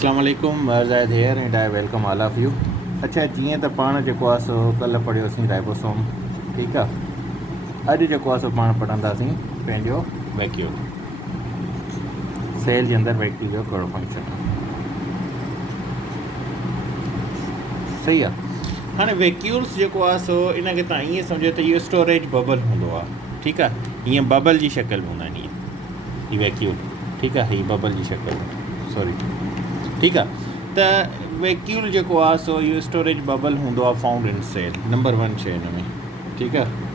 अस्सलाम वालेकुम, Zahid here and I welcome all of you. अच्छा, जीअं त पाण जेको आहे सो कल्ह पढ़ियोसीं राइबोसोम, ठीकु आहे। अॼु जेको आहे सो पाण पढ़ंदासीं पंहिंजो वैक्यूल। सेल जे अंदरि वैक्यूल जो कहिड़ो फंक्शन आहे, सही आहे। हाणे वैक्यूल्स जेको आहे सो इनखे तव्हां ईअं सम्झो त इहो स्टोरेज बबल हूंदो आहे, ठीकु आहे। हीअं बबल जी शक्ल में हूंदा आहिनि हीअ वैक्यूल, ठीकु आहे। हीअ बबल जी शक्ल में, सॉरी, ठीकु आहे। त वैक्यूल जेको आहे सो इहो स्टोरेज बबल हूंदो आहे फाउंड इन सेल, नंबर 1 शइ हिन में, ठीकु आहे।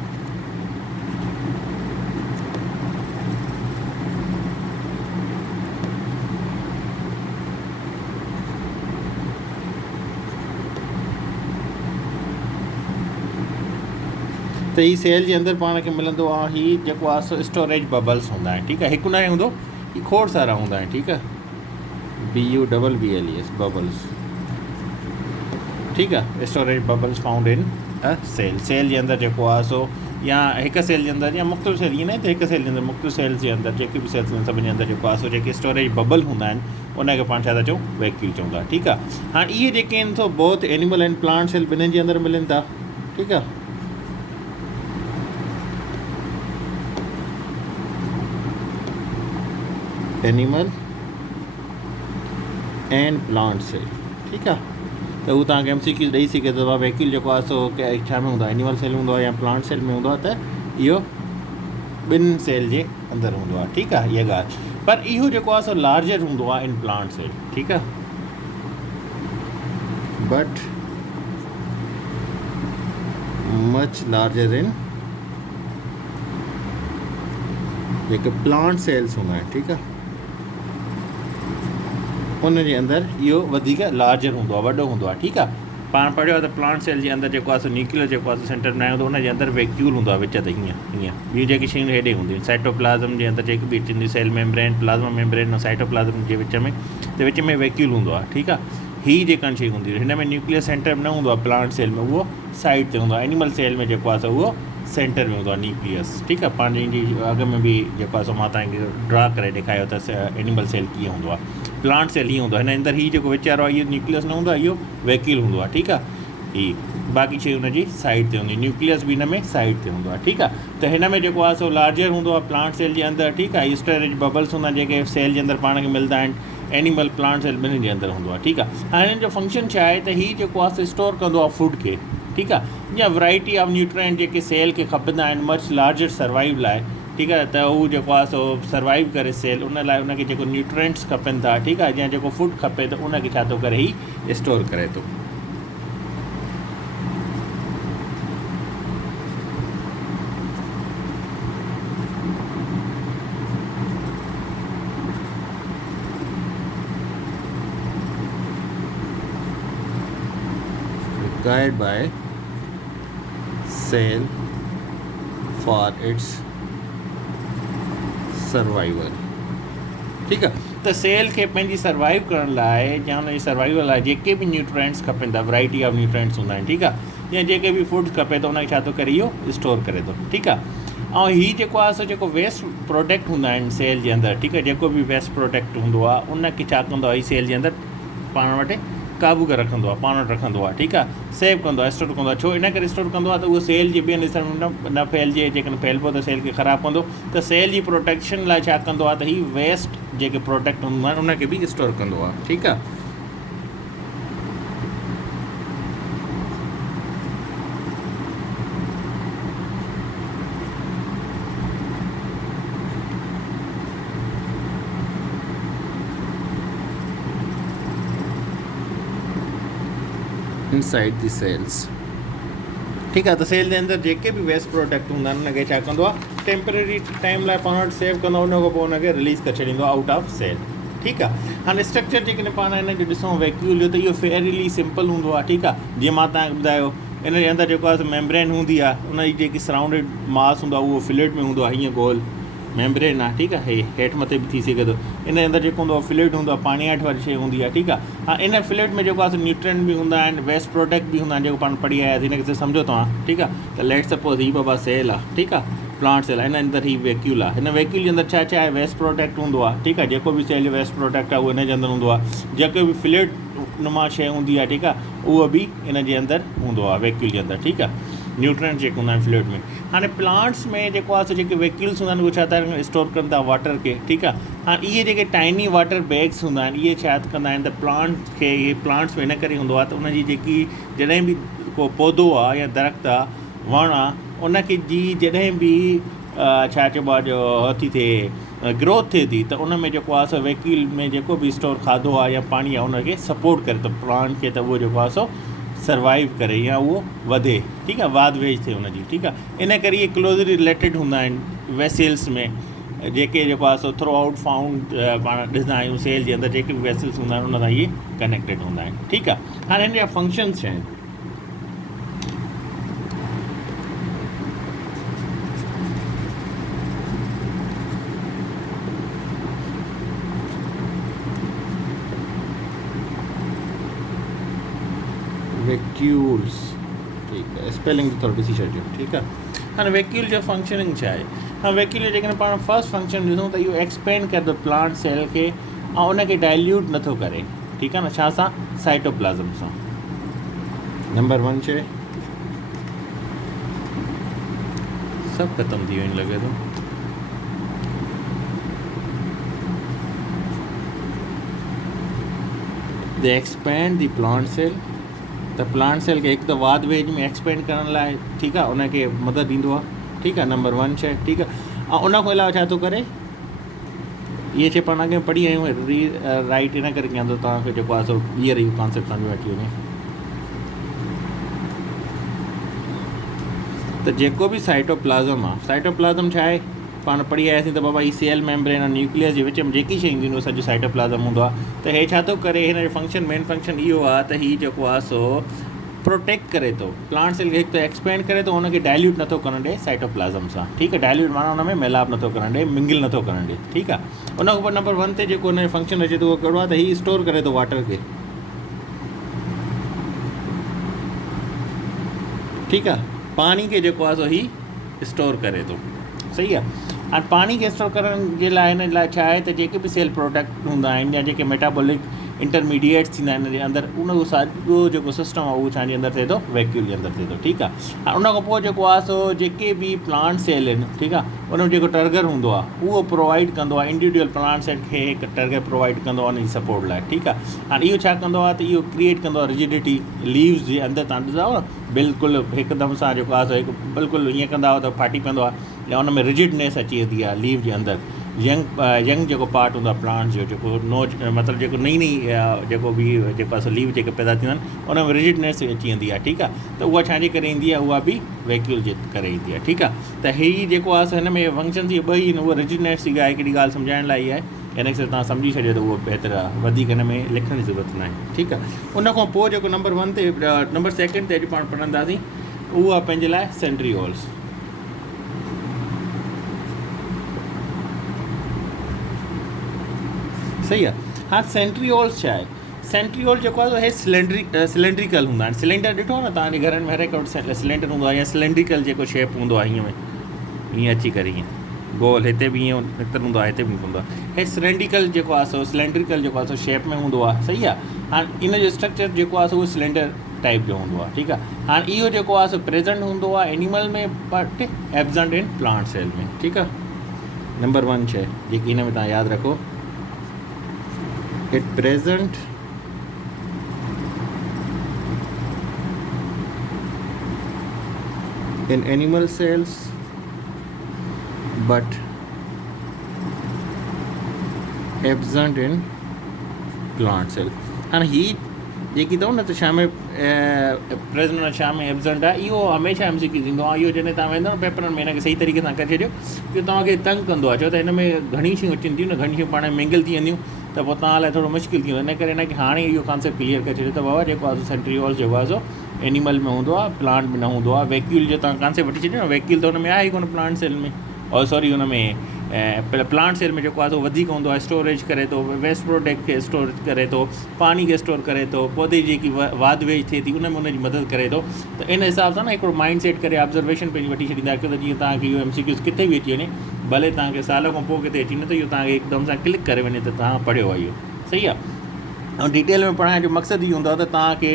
त हीअ सेल जे अंदरि पाण खे मिलंदो आहे हीअ जेको आहे सो स्टोरेज बबल्स हूंदा आहिनि, ठीकु आहे। हिकु न हूंदो, हीअ खोड़ सारा हूंदा आहिनि, ठीकु आहे। BULBLES बबल्स, ठीकु आहे। Storage bubbles found in a cell. Cell जे अंदरि जेको आहे सो या हिकु सेल जे अंदरि या मुख़्तलिफ़ सेल, ईअं न त हिकु सेल जे अंदरि, मुख़्तलिफ़ सेल्स जे अंदरि जेके बि सेल्स आहिनि सभिनी जे अंदरि जेको आहे सो जेके स्टोरेज बबल हूंदा आहिनि उनखे पाण छा था चऊं, वैक्यूल चवंदा, ठीकु आहे। हाणे इहे जेके आहिनि so both animal and plant cell ॿिन्हिनि जे अंदरि मिलनि था, ठीकु आहे। एनिमल एंड प्लांट सेल, ठीकु आहे। त उहो तव्हांखे MCQ ॾेई सघे थो। वैक्यूल जेको आहे सो छा में हूंदो आहे, एनिमल सेल में हूंदो आहे या प्लांट सेल में हूंदो आहे, त इहो ॿिनि सेल जे अंदरि हूंदो आहे, ठीकु आहे। इहा ॻाल्हि, पर इहो जेको आहे सो लार्जर हूंदो आहे इन प्लांट सेल, ठीकु आहे। But much larger in JK plant cells हूंदा आहिनि, ठीकु आहे। उन जे अंदरि इहो वधीक लार्जर हूंदो आहे, वॾो हूंदो आहे, ठीकु आहे। पाण पढ़ियो आहे त प्लांट सेल जे अंदरि जेको आहे सो न्यूक्लियस जेको आहे सो सेंटर में आयो, त उन जे अंदरि वैक्यूल हूंदो आहे विच ते, हीअं ॿियूं जेके शयूं हेॾे हूंदियूं आहिनि। साइटोप्लाज़म जे अंदरि जेके बि अचंदी, सेल मेम्ब्रेन, प्लाज़्मा मेम्ब्रेन ऐं साइटोप्लाज़म जे विच में, त विच में वैक्यूल हूंदो आहे, ठीकु आहे। हीअ जेका शयूं हूंदियूं आहिनि, हिन में न्यूक्लियस सेंटर में न हूंदो आहे प्लांट सेल में, उहो साइड ते हूंदो आहे। एनिमल सेल में जेको आहे सो उहो सेंटर में हूंदो आहे न्यूक्लियस, ठीकु आहे। पंहिंजी अॻ में बि जेको आहे सो मां तव्हांखे ड्रा करे ॾेखारियो त एनिमल सेल कीअं हूंदो आहे। प्लांट सेल हीअं हूंदो आहे, हिन अंदरि हीअ जेको विच वारो आहे इहो न्यूक्लियस न हूंदो आहे, इहो वैक्यूल हूंदो आहे, ठीकु आहे। हीअ बाक़ी शयूं हुनजी साइड ते हूंदी, न्यूक्लियस बि हिन में साइड ते हूंदो आहे, ठीकु आहे। त हिन में जेको आहे सो लार्जर हूंदो आहे प्लांट सेल जे अंदरि, ठीकु आहे। स्टोरेज बबल्स हूंदा आहिनि जेके सेल जे अंदरि पाण खे मिलंदा आहिनि। एनिमल प्लांट सेल ॿिन्हिनि जे अंदरि हूंदो आहे, ठीकु आहे। हाणे हिननि जो फंक्शन छा आहे, त हीअ जेको आहे सो स्टोर कंदो आहे फूड खे, ठीकु आहे। या वैरायटी ऑफ न्यूट्रिएंट जेके सेल खे खपंदा आहिनि मच लार्जर सर्वाइव लाइ, ठीकु आहे। त उहो जेको आहे सो सर्वाइव करे सेल, उन लाइ उनखे जेको न्यूट्रिएंट्स खपनि था, ठीकु आहे, या जेको फूड खपे त उनखे छा थो करे, हीअ स्टोर करे थो। Required by cell for its survival, ठीकु आहे। त सेल खे पंहिंजी सर्वाइव करण लाइ या हुनजी सर्वाइवल लाइ जेके बि न्यूट्रिएंट्स खपनि था, वैरायटी ऑफ न्यूट्रिएंट्स हूंदा आहिनि, ठीकु आहे। या जेके बि फूड खपे त उनखे छा थो करे, इहो स्टोर करे थो, ठीकु आहे। ऐं हीअ जेको आहे सो जेको वेस्ट प्रोडक्ट हूंदा आहिनि सेल जे अंदरि, ठीकु आहे, जेको बि वेस्ट प्रोडक्ट हूंदो आहे उनखे छा कंदो आहे, हीअ सेल जे अंदरि पाण वटि क़ाबू करे रखंदो आहे, पाण वटि रखंदो आहे, ठीकु आहे। सेव कंदो आहे, स्टोर कंदो आहे। छो इन करे स्टोर कंदो आहे, त उहो सेल जे ॿियनि हिसनि में न फैलिजे। जेकॾहिं फैलिबो त सेल खे ख़राबु कंदो। त सेल जी प्रोटेक्शन लाइ छा कंदो आहे, त हीअ वेस्ट जेके प्रोडक्ट हूंदा आहिनि उनखे बि स्टोर कंदो आहे, ठीकु आहे। इनसाइड द सेल्स, ठीकु आहे। त सेल जे अंदरि जेके बि वेस्ट प्रोडक्ट हूंदा आहिनि उनखे छा कंदो आहे, टेम्पररी टाइम लाइ पाण वटि सेव कंदो आहे, उन खां पोइ उनखे रिलीज़ करे छॾींदो आहे आउट ऑफ सेल, ठीकु आहे। हाणे स्ट्रक्चर जेकॾहिं पाण हिन जो ॾिसूं वैक्यूल जो, त इहो फेयरली सिंपल हूंदो आहे, ठीकु आहे। जीअं मां तव्हांखे ॿुधायो, इन जे अंदरि जेको आहे मेम्ब्रेन हूंदी आहे, उनजी जेकी सराउंडेड मास हूंदो आहे उहो फ्लूइड में हूंदो आहे, हीअं गोल मेम्ब्रेन आहे, ठीकु आहे। हेठि मथे बि थी सघे थो। इन जे अंदरि जेको हूंदो आहे फ्लूइड हूंदो आहे, पाणी हेठि वारी शइ हूंदी आहे, ठीकु आहे। हा, इन फ्लूइड में जेको आहे न्यूट्रिएंट बि हूंदा आहिनि, वेस्ट प्रोडक्ट बि हूंदा आहिनि, जेको पाण पढ़ी आयासीं, हिनखे सम्झो तव्हां, ठीकु आहे। त लेट सपोज़ हीअ बाबा सेल आहे, ठीकु आहे। प्लांट सेल हिन अंदर ही वैक्यूल आहे। हिन वैक्यूल जे अंदरि छा छा आहे, वेस्ट प्रोटेक्ट हूंदो आहे, ठीकु आहे, जेको बि सेल जो वेस्ट प्रोटेक्ट आहे उहो हिन जे अंदरि हूंदो आहे, जेको बि फ्लूइड नुमा शइ हूंदी आहे, ठीकु आहे, उहो बि इन जे अंदरि हूंदो आहे वैक्यूल जे अंदरि, ठीकु आहे, न्यूट्रिएंट्स जेके हूंदा आहिनि फ्लूइड में। हाणे प्लांट्स में जेको आहे सो जेके वैक्यूल्स हूंदा आहिनि उहे छा था स्टोर कनि था वाटर खे, ठीकु आहे। हाणे इहे जेके टाइनी वाटर बैग्स हूंदा आहिनि इहे छा कंदा आहिनि त प्लांट खे, इहे प्लांट्स में इन करे हूंदो आहे त उनजी जेकी जॾहिं बि को पौधो आहे या दरख़्त आहे, वणु आहे, उनखे जी जॾहिं बि छा चइबो आहे जो थी थिए ग्रोथ थिए थी, त उन में जेको आहे सो वैक्यूल में जेको बि स्टोर खाधो आहे या पाणी आहे उनखे सपोर्ट करे थो प्लांट खे, त उहो जेको आहे सो सर्वाइव करे या उहो वधे, ठीकु आहे, वाध वेज थिए उनजी, ठीकु आहे। इन करे इहे क्लोज़ली रिलेटेड हूंदा आहिनि वेसल्स में, जेके जेको आहे सो थ्रू आउट फाउंड पाण ॾिसंदा आहियूं सेल जे अंदरि जेके बि वेसल्स हूंदा आहिनि उन सां इहे कनेक्टेड हूंदा आहिनि, ठीकु आहे। हाणे हिन जा फंक्शन्स छा आहिनि, वैक्यूल्स, ठीकु आहे, स्पेलिंग थोरो ॾिसी छॾिजो, ठीकु आहे। हाणे वैक्यूल जो फंक्शनिंग छा आहे, हाणे वैक्यूल जो जेकॾहिं पाण फस्ट फंक्शन ॾिसूं त इहो एक्सपेंड करे थो प्लांट सेल खे ऐं उनखे डाइल्यूट नथो करे, ठीकु आहे न, छा सां, साइटोप्लाज़म सां। नंबर 1 शइ सभु ख़तमु थी वियो लॻे थो। दे एक्सपेंड द प्लांट सेल, त प्लांट सेल खे हिकु त वाध वेज में एक्सपेंड करण लाइ, ठीकु आहे, उनखे मदद ॾींदो आहे, ठीकु आहे, नंबर 1 शइ, ठीकु आहे। ऐं उन खां अलावा छा थो करे, इहे शइ पाण अॻे पढ़ी आहियूं, राइट इन करे कयां थो तव्हांखे जेको आहे सो ॿीहर इहो कॉन्सेप्ट तव्हांजो अची वञे, त जेको बि साइटोप्लाज़म आहे, साइटोप्लाज़म छा आहे, पाण पढ़ी आयासीं त बाबा ही सेल मेम्ब्रेन ऐं न्यूक्लियस जे विच में जेकी शइ ईंदियूं आहिनि उहो सॼो साइटोप्लाज़म हूंदो आहे। त हे छा थो करे, हिन जो फंक्शन, मेन फंक्शन इहो आहे त हीउ जेको आहे सो प्रोटेक्ट करे थो प्लांट सेल खे, हिकु त एक्सपेंड करे थो, हुनखे डाइल्यूट नथो करणु ॾिए साइटोप्लाज़म सां, ठीकु आहे, डाइल्यूट माना हुन में मेलाप नथो करणु ॾिए, मिंगल नथो करणु ॾिए, ठीकु आहे। उन खां पोइ नंबर 1 ते जेको हुन जो फंक्शन अचे थो उहो कहिड़ो आहे त हीउ स्टोर करे थो वाटर खे, ठीकु आहे, पाणी खे जेको आहे सो हीउ स्टोर करे थो, सही आहे। हाणे पाणी खे स्टोर करण जे लाइ हिन लाइ छा आहे त जेके बि सेल प्रोडक्ट हूंदा आहिनि या जेके मेटाबॉलिक इंटरमीडिएट्स थींदा आहिनि हिन जे अंदरि, उन साॼो जेको सिस्टम आहे उहो छाजे अंदरि थिए थो, वैक्यूल जे अंदरि थिए थो, ठीकु आहे। हाणे उन खां पोइ जेको आहे सो जेके बि प्लांट सेल आहिनि, ठीकु आहे, उन में जेको टर्गर हूंदो आहे उहो प्रोवाइड कंदो आहे, इंडिविजुअल प्लांट सेल खे हिकु टर्गर प्रोवाइड कंदो आहे उनजी सपोर्ट लाइ, ठीकु आहे। हाणे इहो छा कंदो आहे त इहो क्रिएट कंदो आहे रिजिडिटी, लीव्स जे अंदरि तव्हां ॾिसंदव न बिल्कुलु हिकदमि सां जेको आहे सो हिकु बिल्कुलु ईअं कंदा हुआ त फाटी पवंदो आहे, या उन में रिजिडनेस अची वेंदी आहे लीव जे अंदरि, यंग जेको पार्ट हूंदो आहे प्लांट जो, जेको नोच मतिलबु जेको नई जेको बि जेको आहे लीव जेके पैदा थींदा आहिनि उन में रिजिडनेस अची वेंदी आहे, ठीकु आहे। त उहा छाजे करे ईंदी आहे, उहा बि वैक्यूल जे करे ईंदी आहे, ठीकु आहे। त हीअ जेको आहे सो हिन में फंक्शन्स इहे ॿई आहिनि, उहा रिजिडनेस जी आहे, हिकिड़ी ॻाल्हि सम्झाइण लाइ आहे, हिन खे तव्हां सम्झी छॾियो त उहो बहितरु आहे, वधीक हिन में लिखण जी ज़रूरत न आहे, ठीकु आहे। उन खां पोइ जेको नंबर 1 ते, नंबर 2 ते अॼु पाण पढ़ंदासीं, उहो आहे पंहिंजे लाइ सेंट्रियोल्स, सही आहे। हाणे सेंट्रियोल्स छा आहे, सेंट्रियोल जेको आहे हे सिलेंड्रिकल हूंदा आहिनि, सिलेंडर ॾिठो न तव्हांजे घरनि में हर हिकु सिलेंडर हूंदो आहे, या सिलेंड्रिकल जेको शेप हूंदो आहे हीअं अची करे हीअं गोल, हिते बि हीअं निकितर हूंदो आहे, हिते बि हूंदो आहे, हे सिलेंड्रिकल जेको आहे सो सिलेंड्रिकल जेको आहे सो शेप में हूंदो आहे, सही आहे। हाणे इन जो स्ट्रक्चर जेको आहे सो उहो सिलेंडर टाइप जो हूंदो आहे, ठीकु आहे। हाणे इहो जेको आहे सो प्रेज़ेंट हूंदो आहे एनिमल में, but absent in plant cell में, ठीकु आहे। नंबर 1 शइ जेकी हिन में तव्हां यादि रखो, it present in animal cells but absent in plant cell। हाणे ही जेकी अथव न त छा में प्रेज़ेंट ऐं छा में एब्सेंट आहे, इहो हमेशह MCQ थींदो आहे। इहो जॾहिं तव्हां वेंदव न पेपरनि में हिनखे सही तरीक़े सां करे छॾियो, की तव्हांखे तंग कंदो आहे, छो त हिन में घणी शयूं अचनि थियूं न, घणी शयूं पाण मिंगल थी वेंदियूं, त पोइ तव्हां लाइ थोरो मुश्किल थी वेंदो। इन करे हिनखे हाणे इहो कॉन्सेप्ट क्लियर करे छॾियो त बाबा जेको आहे सेंट्रियोल जेको आहे सो एनिमल में हूंदो आहे, प्लांट में न हूंदो आहे। वैक्यूल जो तव्हां कॉन्सेप्ट वठी छॾियो न, वैक्यूल त हुन में आहे ई कोन प्लांट सेल में, और सॉरी हुन में प्लांट सेल में जेको आहे सो वधीक हूंदो आहे, स्टोरेज करे थो, वेस्ट प्रोडक्ट खे स्टोर करे थो, पानी खे स्टोर करे थो, पौधे जी जेकी वाध वेज थिए थी उन में उनजी मदद करे थो। त इन हिसाब सां न हिकिड़ो माइंड सेट करे ऑब्ज़र्वेशन पंहिंजी वठी छॾींदा कयो त जीअं तव्हांखे इहो MCQs किथे बि अची वञे, भले तव्हांखे साल खां पोइ किथे अची न, त इहो तव्हांखे हिकदमि सां क्लिक करे वञे त तव्हां पढ़ियो आहे इहो, सही आहे। ऐं डिटेल में पढ़ाइण जो मक़सदु इहो हूंदो आहे त तव्हांखे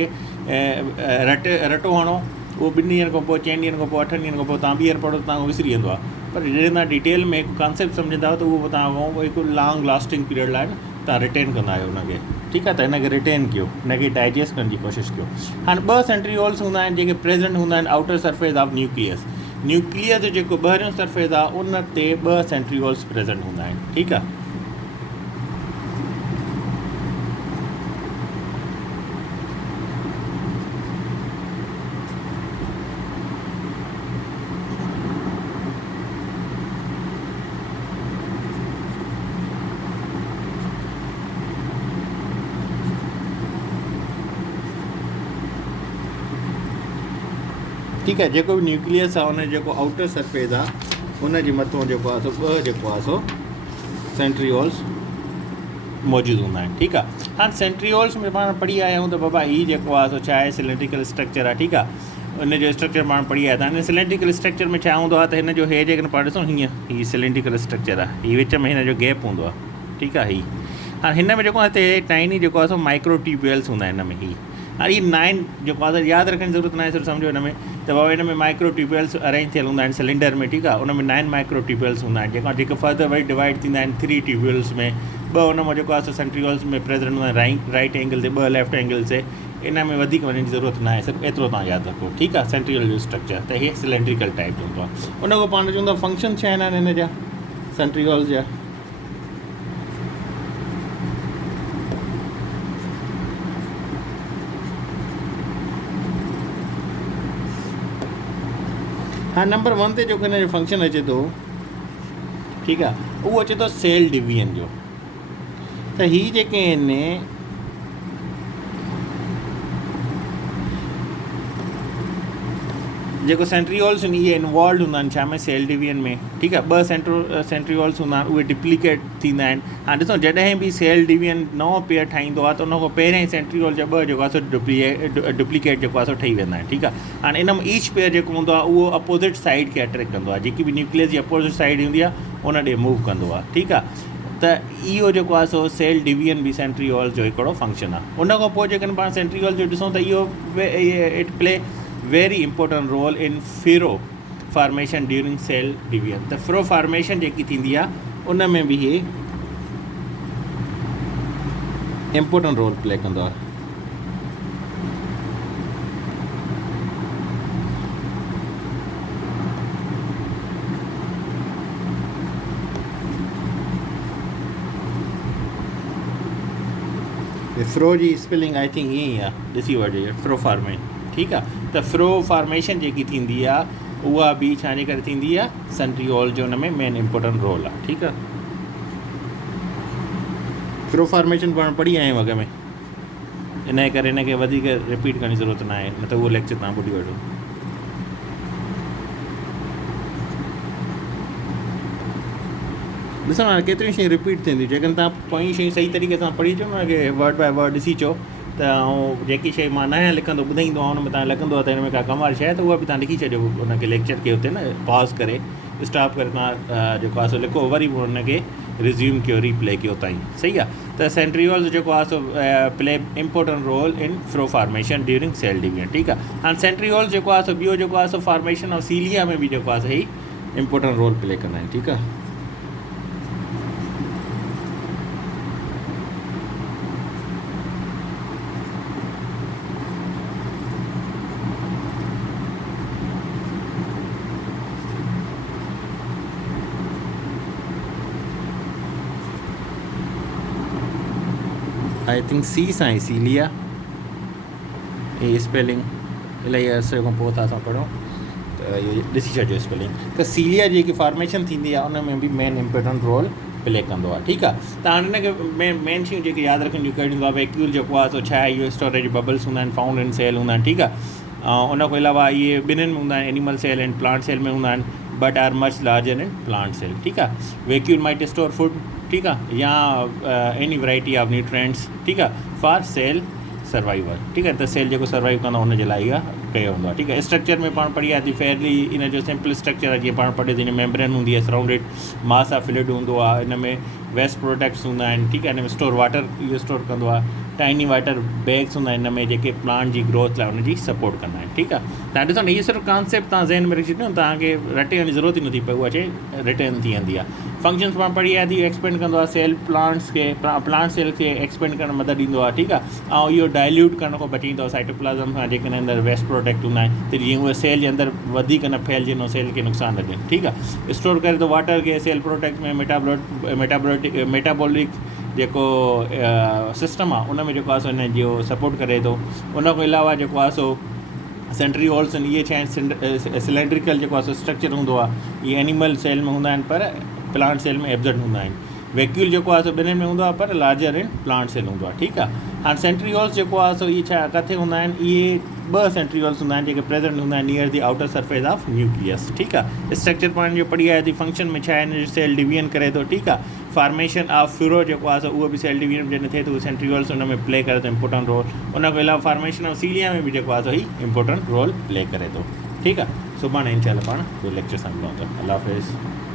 रटो हणो, उहो 2 ॾींहंनि खां पोइ, 4 ॾींहंनि खां पोइ, 8 ॾींहंनि खां पोइ तव्हां ॿीहर पढ़ो त तव्हांखे विसरी वेंदो आहे। पर जॾहिं तव्हां डिटेल में हिकु कॉन्सेप्ट सम्झंदा त उहो तव्हां हिकु लॉन्ग लास्टिंग पीरियड लाइ न तव्हां रिटेन कंदा आहियो हुनखे, ठीकु आहे। त हिनखे रिटेन कयो, हिनखे डाइजेस्ट करण जी कोशिशि कयो। हाणे 2 सेंट्रियोल्स हूंदा आहिनि जेके प्रेज़ेंट हूंदा आहिनि outer surface of nucleus. Nucleus जो जेको ॿाहिरियों सरफेस आहे उन ते 2 सेंट्रियोल्स प्रेज़ेंट हूंदा आहिनि, ठीकु आहे। ठीकु आहे, जेको बि न्यूक्लियस आहे उन जेको आउटर सरफेस आहे उन जे मथां जेको आहे सो 2 जेको आहे सो सेंट्रियोल्स मौजूदु हूंदा आहिनि, ठीकु आहे। हाणे सेंट्रियोल्स में पाण पढ़ी आया आहियूं त बाबा हीअ जेको आहे सो छा आहे, सिलेंड्रिकल स्ट्रक्चर आहे, ठीकु आहे। उन जो स्ट्रक्चर पाण पढ़ी आया था। हिन सिलेंड्रिकल स्ट्रक्चर में छा हूंदो आहे त हिन जो हे जेकॾहिं पाण ॾिसूं हीअं सिलेंड्रिकल स्ट्रक्चर आहे, हीअ विच में हिन जो गैप हूंदो आहे, ठीकु आहे। हाणे हिन में जेको आहे हिते टाइनी जेको आहे सो माइक्रो ट्यूब्यूल्स हूंदा आहिनि हिन में। हाणे हीअ 9 जेको आहे यादि रखण जी ज़रूरत न आहे, सिर्फ़ु सम्झो हिन में त बाबा हिन में माइक्रो ट्यूब्यूल्स अरेंज थियल हूंदा आहिनि सिलेंडर में, ठीकु आहे। उन में 9 माइक्रो ट्यूब्यूल्स हूंदा आहिनि जेके फर्दर वरी डिवाइड थींदा आहिनि 3 ट्यूब्यूल्स में। 2 उन मां जेको आहे सो सेंट्रियोल्स में प्रेज़ेंट हूंदा आहिनि राइट एंगल ते, 2 लेफ्ट एंगल से। इन में वधीक वञण जी ज़रूरत न आहे, सिर्फ़ु एतिरो तव्हां यादि रखो, ठीकु आहे। सेंट्रियोल जो स्ट्रक्चर त इहे सिलेंड्रिकल टाइप जो हूंदो आहे। उन खां पाण चवंदो फंक्शन छा आहिनि हिन जा सेंट्रियोल्स जा। हाँ, नंबर 1 ते जेको हिन जो फंक्शन अचे थो, ठीकु आहे, उहो अचे थो सेल डिवीजन जो। त हीअ जेके आहिनि जेको सेंट्रियोल्स आहिनि इहे इन्वॉल्व हूंदा आहिनि छा में, सेल डिवीजन में, ठीकु आहे। 2 सेंट्रियोल्स हूंदा आहिनि, उहे डिप्लीकेट थींदा आहिनि। हाणे ॾिसो जॾहिं बि सेल डिवीजन नओं पेयर ठाहींदो आहे त उन खां पहिरियों ई सेंट्रियोल जा 2 जेको आहे सो डुप्लीकेट जेको आहे सो ठही वेंदा आहिनि, ठीकु आहे। हाणे इन में ईच पेयर जेको हूंदो आहे उहो अपोज़िट साइड खे अट्रैक्ट कंदो आहे, जेकी बि न्यूक्लियस जी अपोज़िट साइड हूंदी आहे उन ॾे मूव कंदो आहे, ठीकु आहे। त इहो जेको आहे सो सेल डिवीजन बि सेंट्रियोल जो हिकिड़ो फंक्शन आहे। उन खां पोइ जेकॾहिं पाण सेंट्रियोल जो ॾिसूं त इहो it play very important role in furrow formation during cell division. त फिरो फॉर्मेशन जेकी थींदी आहे उन में बि इहे इम्पोर्टेंट रोल प्ले कंदो आहे। फ्रो जी स्पेलिंग आई थिंक ईअं ई आहे, ॾिसी वठिजे फ्रो फॉर्मेशन, ठीकु आहे। त फ्रो फॉर्मेशन जेकी थींदी आहे उहा बि छाजे करे थींदी आहे, सेंट्रियोल जो हुन में मेन इम्पोर्टेंट रोल आहे, ठीकु आहे। फ्रो फॉर्मेशन पाण पढ़ी आया आहियूं अॻ में, इन जे करे हिनखे वधीक रिपीट करण जी ज़रूरत न आहे, न त उहो लेक्चर तव्हां ॿुधी वठो। ॾिसो हाणे केतिरियूं शयूं रिपीट थींदियूं, जेकॾहिं तव्हां पोइ शयूं सही तरीक़े सां पढ़ी अचो न, की वर्ड बाय वर्ड ॾिसी अचो त ऐं जेकी शइ मां नया लिखंदो ॿुधाईंदो आहियां हुन में तव्हां लॻंदो आहे त हिन में का कमाल शइ आहे त उहा बि तव्हां लिखी छॾियो हुनखे लेक्चर खे हुते न पॉज़ करे स्टॉप करे तव्हां जेको आहे सो लिखो, वरी पोइ हुनखे रिज़्यूम कयो, रीप्ले कयो ताईं, सही आहे। त सेंट्रियोल्स जेको आहे so play important role in furrow formation during cell division, ठीकु आहे। हाणे सेंट्रियोल्स जेको आहे सो ॿियो जेको आहे सो फॉर्मेशन ऑफ सीलिया में बि जेको आहे सही इम्पोर्टेंट रोल प्ले कंदा आहिनि, ठीकु आहे। आई थिंक सी सां ई सीलिया, ये स्पेलिंग इलाही अर्से खां पोइ था असां पढ़ूं त इहो ॾिसी छॾियो स्पेलिंग। त सीलिया जेकी फॉर्मेशन थींदी आहे उन में बि मेन इम्पोर्टेंट रोल प्ले कंदो आहे, ठीकु आहे। त हाणे हिनखे मेन शयूं जेके यादि रखण जूं कहिड़ियूं आहे, वैक्यूल जेको आहे सो छा आहे, इहो स्टोरेज बबल्स हूंदा आहिनि, फाउंड इन सेल हूंदा आहिनि, ठीकु आहे। ऐं उन खां अलावा इहे ॿिन्हिनि में हूंदा आहिनि, animal cell and plant cell में हूंदा आहिनि। But are much larger in plant cell, ठीकु आहे। वैक्यूल माइट स्टोर फूड, ठीकु आहे, या एनी वैरायटी ऑफ न्यूट्रिएंट्स, ठीकु आहे, फॉर सेल सर्वाइवल, ठीकु आहे। त सेल जेको सर्वाइव कंदो हुन जे लाइ इहा कयो हूंदो आहे, ठीकु आहे। स्ट्रक्चर में पाण पढ़ी आहे थी फेयरली, इन जो सिंपल स्ट्रक्चर आहे जीअं पाण पढ़ियो थी, हिन मेम्ब्रेन हूंदी आहे सराउंडेड, मास ऑफ फ्लूइड हूंदो आहे, इन में वेस्ट प्रोडक्ट्स हूंदा आहिनि, ठीकु आहे। हिन में स्टोर वाटर इहो स्टोर कंदो आहे, टाइनी वाटर बैग्स हूंदा आहिनि हिन में जेके प्लांट जी ग्रोथ लाइ हुनजी सपोर्ट कंदा आहिनि, ठीकु आहे। तव्हां ॾिसो न, इहो सिर्फ़ु कॉन्सेप्ट तव्हां ज़हन में रखी छॾियो, तव्हांखे रटण जी ज़रूरत ई नथी पए, उहा रिटर्न थी वेंदी आहे। फंक्शन्स पाण पढ़ी आहे थी, एक्सपेंड कंदो आहे सेल प्लांट्स खे, प्लांट सेल खे एक्सपेंड करण में मदद ॾींदो आहे, ठीकु आहे। ऐं इहो डाइल्यूट करण खां बचाईंदो आहे साइटोप्लाज़म खां, जेके अंदरि वेस्ट प्रोडक्ट हूंदा आहिनि, त जीअं उहे सेल जे अंदरि वधीक न फैलिजनि, सेल खे नुक़सानु न ॾियनि, ठीकु आहे। स्टोर करे थो वाटर खे, सेल प्रोडक्ट में मेटाबॉलिक जेको सिस्टम आहे उन में जेको आहे सो हिन जो सपोर्ट करे थो। उन खां अलावा जेको आहे सो सेंट्रीओल्स आहिनि, इहे छा आहिनि सिलेंड्रिकल जेको आहे सो स्ट्रक्चर हूंदो आहे, इहे एनिमल सेल में हूंदा आहिनि पर प्लांट सेल में एब्ज़र्ड हूंदा आहिनि। वैक्यूल जेको आहे सो ॿिन्हिनि में हूंदो आहे पर लार्जर इन प्लांट सेल हूंदो आहे, ठीकु आहे। हाणे सेंट्रीओल्स जेको आहे सो इहे छा किथे हूंदा आहिनि, इहे 2 सेंट्रीओल्स हूंदा आहिनि जेके प्रेजेंट हूंदा आहिनि near the outer surface of nucleus, ठीकु आहे। स्ट्रक्चर पाण जो पढ़ी आहे थी, फंक्शन में छा आहे, सेल डिवीजन करे थो, ठीकु आहे। फॉर्मेशन ऑफ फ्यूरो जेको आहे सो उहो बि सेल डिवीजन जॾहिं थिए थो, सेंट्रीओल्स उन में प्ले करे थो इंपॉर्टेंट रोल। उन खां अलावा फॉर्मेशन ऑफ सीलिया में बि जेको आहे सो ही इंपॉर्टेंट रोल प्ले करे थो, ठीकु आहे। सुभाणे इंशाल्लाह पाण ॿिए लेक्चर सां मिलूं था। अल्लाह हाफ़िज़।